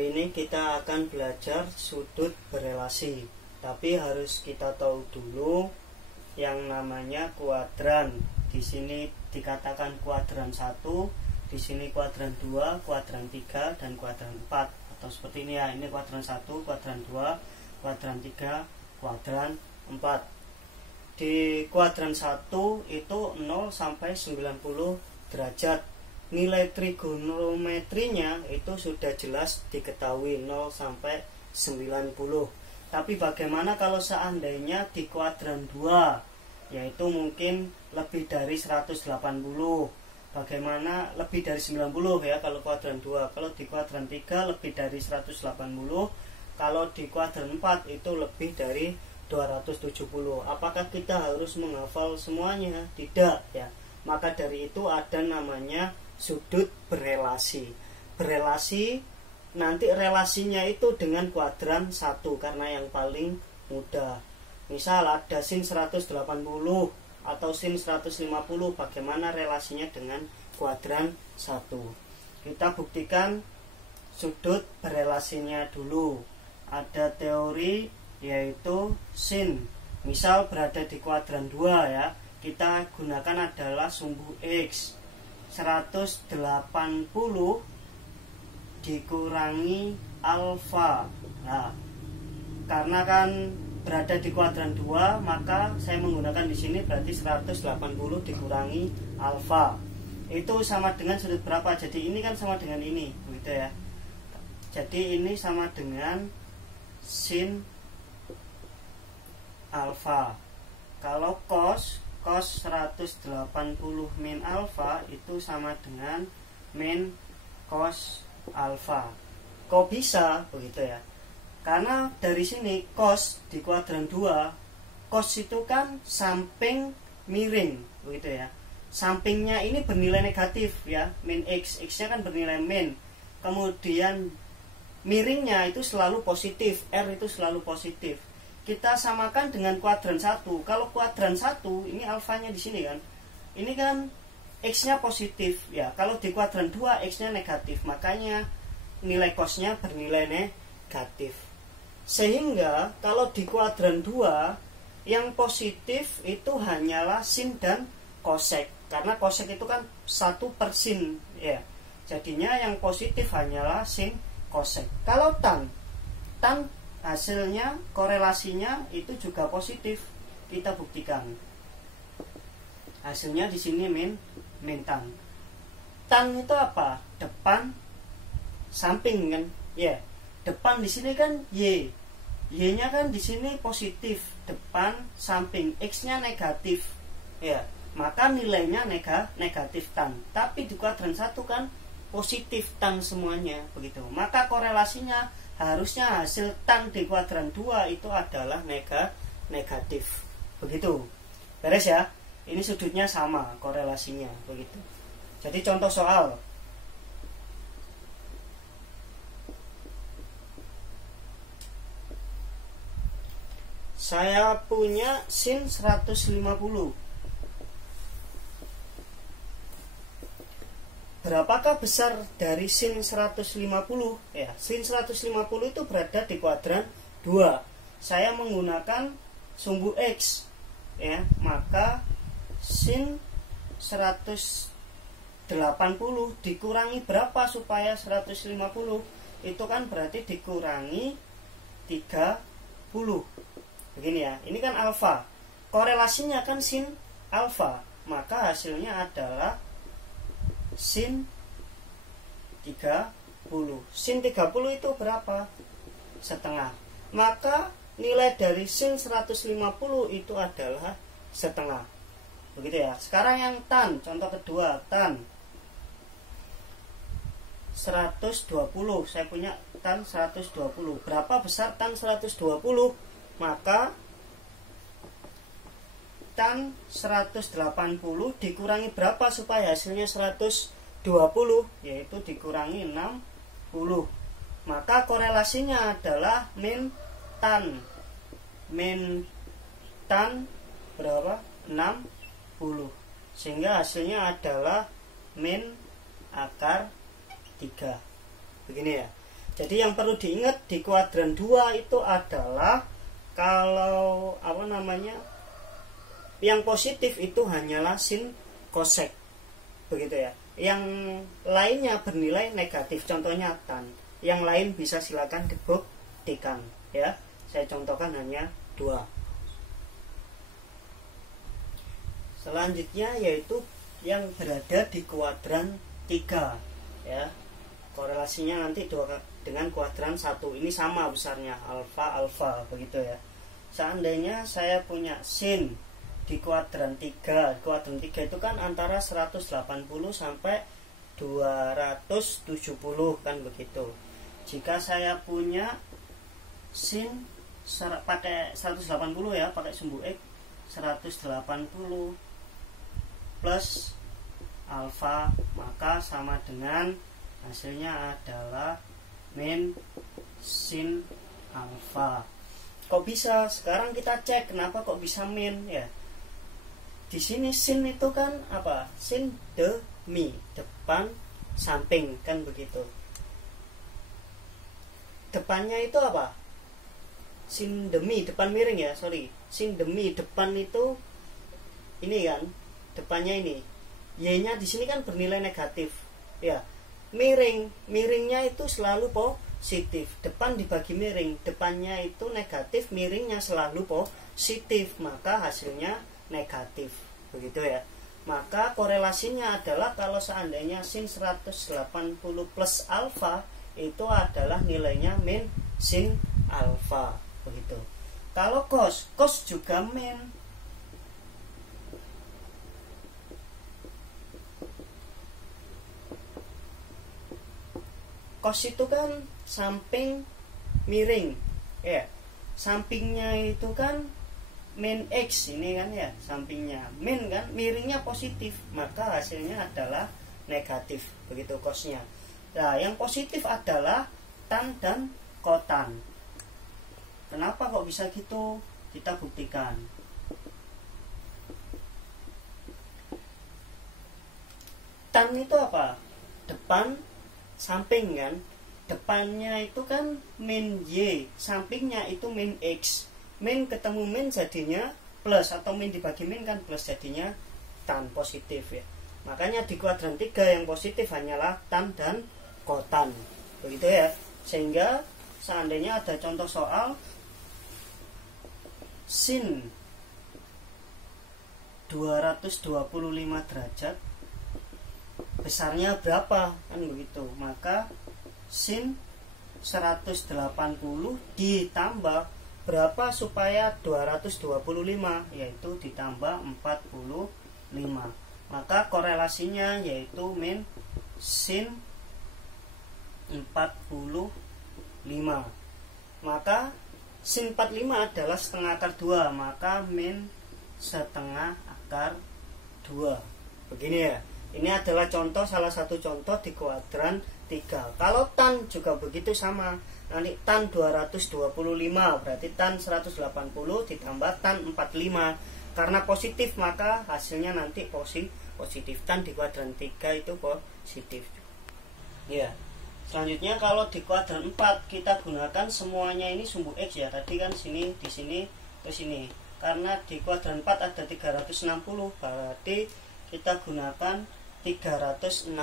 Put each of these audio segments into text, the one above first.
Hari ini kita akan belajar sudut berelasi, tapi harus kita tahu dulu yang namanya kuadran. Di sini dikatakan kuadran 1, di sini kuadran 2, kuadran 3, dan kuadran 4. Atau seperti ini ya, ini kuadran 1, kuadran 2, kuadran 3, kuadran 4. Di kuadran 1 itu 0 sampai 90 derajat. Nilai trigonometrinya itu sudah jelas diketahui 0 sampai 90. Tapi bagaimana kalau seandainya di kuadran 2, yaitu mungkin lebih dari 180. Bagaimana lebih dari 90 ya kalau kuadran 2. Kalau di kuadran 3 lebih dari 180. Kalau di kuadran 4 itu lebih dari 270. Apakah kita harus menghafal semuanya? Tidak ya. Maka dari itu ada namanya sudut berelasi. Berelasi nanti relasinya itu dengan kuadran 1 karena yang paling mudah. Misal ada sin 180 atau sin 150, bagaimana relasinya dengan kuadran 1? Kita buktikan sudut berelasinya dulu. Ada teori yaitu sin. Misal berada di kuadran 2 ya, kita gunakan adalah sumbu X. 180 dikurangi alfa. Nah, karena kan berada di kuadran 2, maka saya menggunakan di sini berarti 180 dikurangi alfa. Itu sama dengan sudut berapa? Jadi ini kan sama dengan ini, begitu ya. Jadi ini sama dengan sin alfa. Kalau cos 180 min alfa itu sama dengan min cos alfa. Kok bisa begitu ya? Karena dari sini cos di kuadran 2, cos itu kan samping miring begitu ya. Sampingnya ini bernilai negatif ya, min x, x-nya kan bernilai min. Kemudian miringnya itu selalu positif, r itu selalu positif. Kita samakan dengan kuadran 1. Kalau kuadran 1 ini alfanya di sini kan. Ini kan x-nya positif ya. Kalau di kuadran 2 x-nya negatif, makanya nilai cos-nya bernilai negatif. Sehingga kalau di kuadran 2 yang positif itu hanyalah sin dan kosek. Karena kosek itu kan 1 per sin ya. Jadinya yang positif hanyalah sin kosek. Kalau tan hasilnya, korelasinya itu juga positif. Kita buktikan. Hasilnya di sini min tan. Tan itu apa? Depan samping kan? Ya. Depan di sini kan y. Y-nya kan di sini positif, depan samping, x-nya negatif. Ya. Maka nilainya negatif tan. Tapi di kuadran 1 kan positif tan semuanya, begitu. Maka korelasinya harusnya hasil tan di kuadran 2 itu adalah negatif. Begitu. Beres ya? Ini sudutnya sama korelasinya, begitu. Jadi contoh soal. Saya punya sin 150. Berapakah besar dari sin 150? Ya, sin 150 itu berada di kuadran 2. Saya menggunakan sumbu X. Ya, maka sin 180 dikurangi berapa supaya 150? Itu kan berarti dikurangi 30. Begini ya. Ini kan alfa. Korelasinya kan sin alfa. Maka hasilnya adalah sin 30. Sin 30 itu berapa? Setengah. Maka nilai dari sin 150 itu adalah setengah. Begitu ya. Sekarang yang tan, contoh kedua, tan 120. Saya punya tan 120. Berapa besar tan 120? Maka tan 180 dikurangi berapa supaya hasilnya 120? Yaitu dikurangi 60. Maka korelasinya adalah min tan. Min tan berapa? 60. Sehingga hasilnya adalah min akar 3. Begini ya. Jadi yang perlu diingat di kuadran 2 itu adalah kalau yang positif itu hanyalah sin kosek, begitu ya. Yang lainnya bernilai negatif, contohnya tan. Yang lain bisa silakan dibuktikan ya. Saya contohkan hanya 2. Selanjutnya yaitu yang berada di kuadran 3 ya. Korelasinya nanti dengan kuadran 1. Ini sama besarnya, alfa begitu ya. Seandainya saya punya sin di kuadran 3. Kuadran 3 itu kan antara 180 sampai 270 kan begitu. Jika saya punya sin pakai 180 ya, pakai sumbu X 180 plus alfa, maka sama dengan hasilnya adalah min sin alfa. Kok bisa? Sekarang kita cek kenapa kok bisa min ya. Di sini sin itu kan apa? Sin demi, depan, samping kan begitu. Depannya itu apa? Sin demi, depan miring ya, sorry. Sin demi depan itu ini kan, depannya ini. Y-nya di sini kan bernilai negatif. Ya. Miringnya itu selalu positif. Depan dibagi miring, depannya itu negatif, miringnya selalu positif, maka hasilnya negatif. Begitu ya. Maka korelasinya adalah kalau seandainya sin 180 plus alfa itu adalah nilainya min sin alfa. Begitu. Kalau cos juga min. Cos itu kan samping miring ya. Sampingnya itu kan min X ini kan ya, sampingnya min kan, miringnya positif, maka hasilnya adalah negatif. Begitu cosnya. Nah, yang positif adalah tan dan kotan. Kenapa kok bisa gitu? Kita buktikan. Tan itu apa? Depan, samping kan. Depannya itu kan min Y, sampingnya itu min X. Min ketemu min jadinya plus, atau min dibagi min kan plus, jadinya tan, positif ya. Makanya di kuadran 3 yang positif hanyalah tan dan kotan. Begitu ya. Sehingga seandainya ada contoh soal sin 225 derajat besarnya berapa kan begitu, maka sin 180 ditambah berapa supaya 225, yaitu ditambah 45. Maka korelasinya yaitu min sin 45. Maka sin 45 adalah setengah akar 2, maka min setengah akar 2. Begini ya. Ini adalah contoh, salah satu contoh di kuadran 3. Kalau tan juga begitu sama. Nanti tan 225 berarti tan 180 ditambah tan 45. Karena positif maka hasilnya nanti positif. Tan di kuadran 3 itu positif. Ya. Selanjutnya kalau di kuadran 4 kita gunakan semuanya ini sumbu X ya. Tadi kan sini, di sini, ke sini. Karena di kuadran 4 ada 360, berarti kita gunakan 360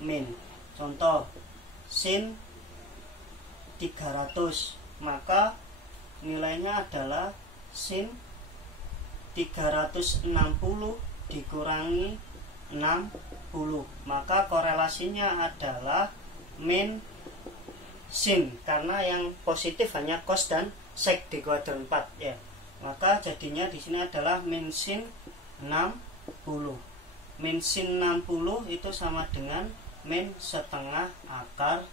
min. Contoh sin 300, maka nilainya adalah sin 360 dikurangi 60, maka korelasinya adalah min sin, karena yang positif hanya cos dan sek di kuadran 4 ya. Maka jadinya di sini adalah min sin 60. Min sin 60 itu sama dengan min setengah akar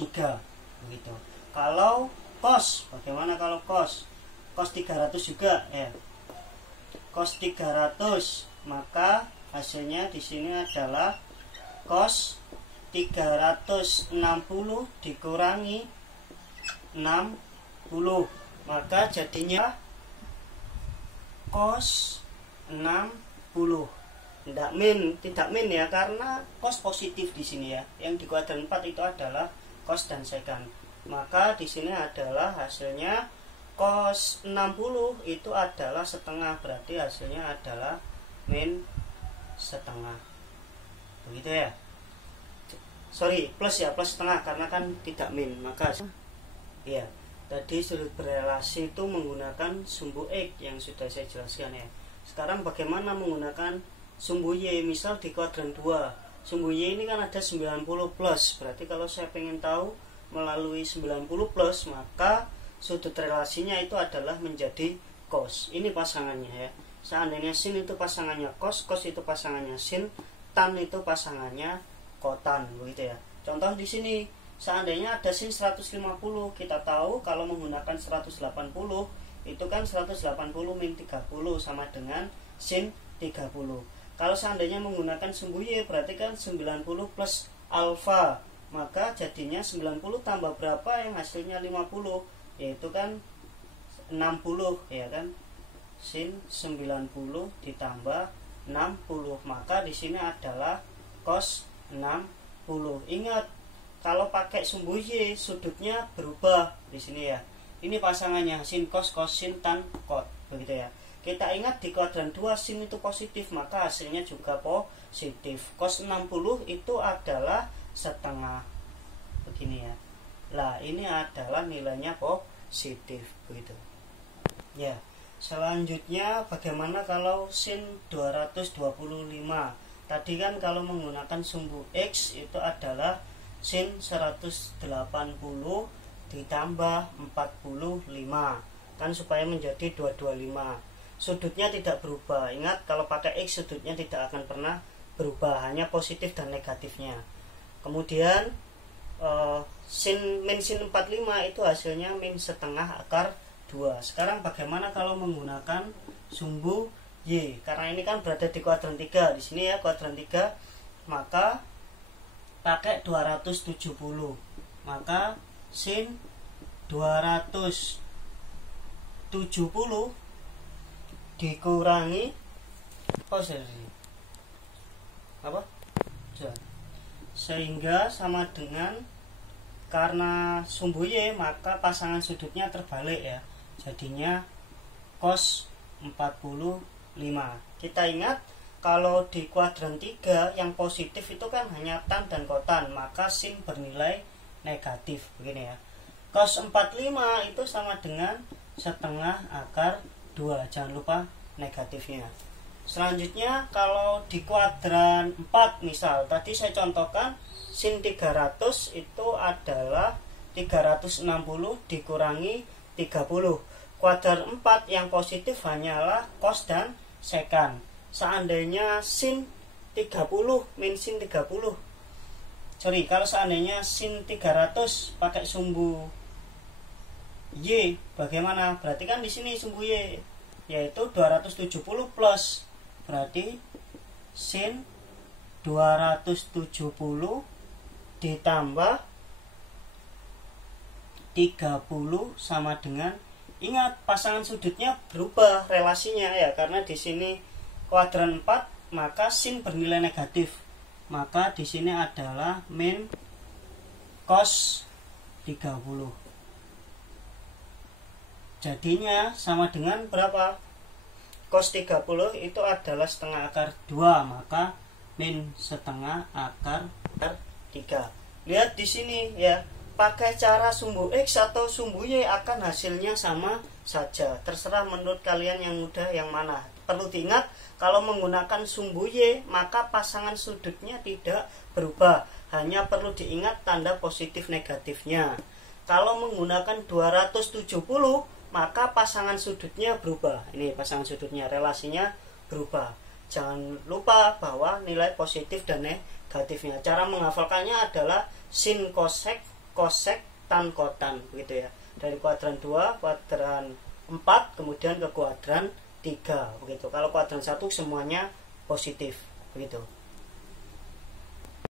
3 begitu. Kalau cos, bagaimana kalau cos? Cos 300 juga ya. Cos 300, maka hasilnya di sini adalah cos 360 dikurangi 60, maka jadinya cos 60. Tidak min ya, karena cos positif di sini ya. Yang di kuadran 4 itu adalah cos dan sekan. Maka di sini adalah hasilnya cos 60 itu adalah setengah, berarti hasilnya adalah min setengah. Begitu ya. Sorry, plus ya, plus setengah karena kan tidak min. Maka ya, tadi sudut berelasi itu menggunakan sumbu X yang sudah saya jelaskan ya. Sekarang bagaimana menggunakan sumbu Y? Misal di kuadran 2, sumbu Y ini kan ada 90 plus. Berarti kalau saya pengen tahu melalui 90 plus, maka sudut relasinya itu adalah menjadi cos. Ini pasangannya ya. Seandainya sin itu pasangannya cos, cos itu pasangannya sin, tan itu pasangannya kotan, begitu ya. Contoh di sini, seandainya ada sin 150, kita tahu kalau menggunakan 180 itu kan 180 min 30 sama dengan sin 30. Kalau seandainya menggunakan sumbu Y berarti kan 90 plus alfa, maka jadinya 90 tambah berapa yang hasilnya 50, yaitu kan 60 ya kan. Sin 90 ditambah 60, maka di sini adalah cos 60. Ingat, kalau pakai sumbu Y sudutnya berubah di sini ya. Ini pasangannya sin cos, cos sin, tan kot, begitu ya. Kita ingat di kuadran 2 sin itu positif, maka hasilnya juga positif. Cos 60 itu adalah setengah. Begini ya. Lah, ini adalah nilainya positif, begitu. Ya. Selanjutnya bagaimana kalau sin 225? Tadi kan kalau menggunakan sumbu X itu adalah sin 180 ditambah 45 kan supaya menjadi 225. Sudutnya tidak berubah. Ingat, kalau pakai X sudutnya tidak akan pernah berubah, hanya positif dan negatifnya. Kemudian min sin 45 itu hasilnya min setengah akar 2. Sekarang bagaimana kalau menggunakan sumbu Y? Karena ini kan berada di kuadran 3 di sini ya, kuadran 3, maka pakai 270. Maka sin 270 dikurangi apa? Sehingga sama dengan, karena sumbu Y maka pasangan sudutnya terbalik ya. Jadinya cos 45. Kita ingat kalau di kuadran 3 yang positif itu kan hanya tan dan kotan, maka sin bernilai negatif begini ya. Cos 45 itu sama dengan setengah akar 2. Jangan lupa negatifnya. Selanjutnya kalau di kuadran 4 misal, tadi saya contohkan sin 300 itu adalah 360 dikurangi 30. Kuadran 4 yang positif hanyalah cos dan sekan. Seandainya sin 30 min sin 30, sorry, kalau seandainya sin 300 pakai sumbu Y bagaimana? Berarti kan di sini sumbu Y yaitu 270 plus, berarti sin 270 ditambah 30 sama dengan, ingat pasangan sudutnya berubah relasinya ya, karena di sini kuadran 4 maka sin bernilai negatif, maka di sini adalah min cos 30. Jadinya sama dengan berapa? Cos 30 itu adalah setengah akar 2, maka min setengah akar 3. Lihat di sini ya, pakai cara sumbu X atau sumbu Y akan hasilnya sama saja. Terserah menurut kalian yang mudah yang mana. Perlu diingat, kalau menggunakan sumbu Y maka pasangan sudutnya tidak berubah, hanya perlu diingat tanda positif negatifnya. Kalau menggunakan 270 maka pasangan sudutnya berubah. Ini pasangan sudutnya, relasinya berubah. Jangan lupa bahwa nilai positif dan negatifnya. Cara menghafalkannya adalah sin kosek, kosek, tan kotan, begitu ya. Dari kuadran 2, kuadran 4, kemudian ke kuadran 3, begitu. Kalau kuadran 1 semuanya positif, begitu.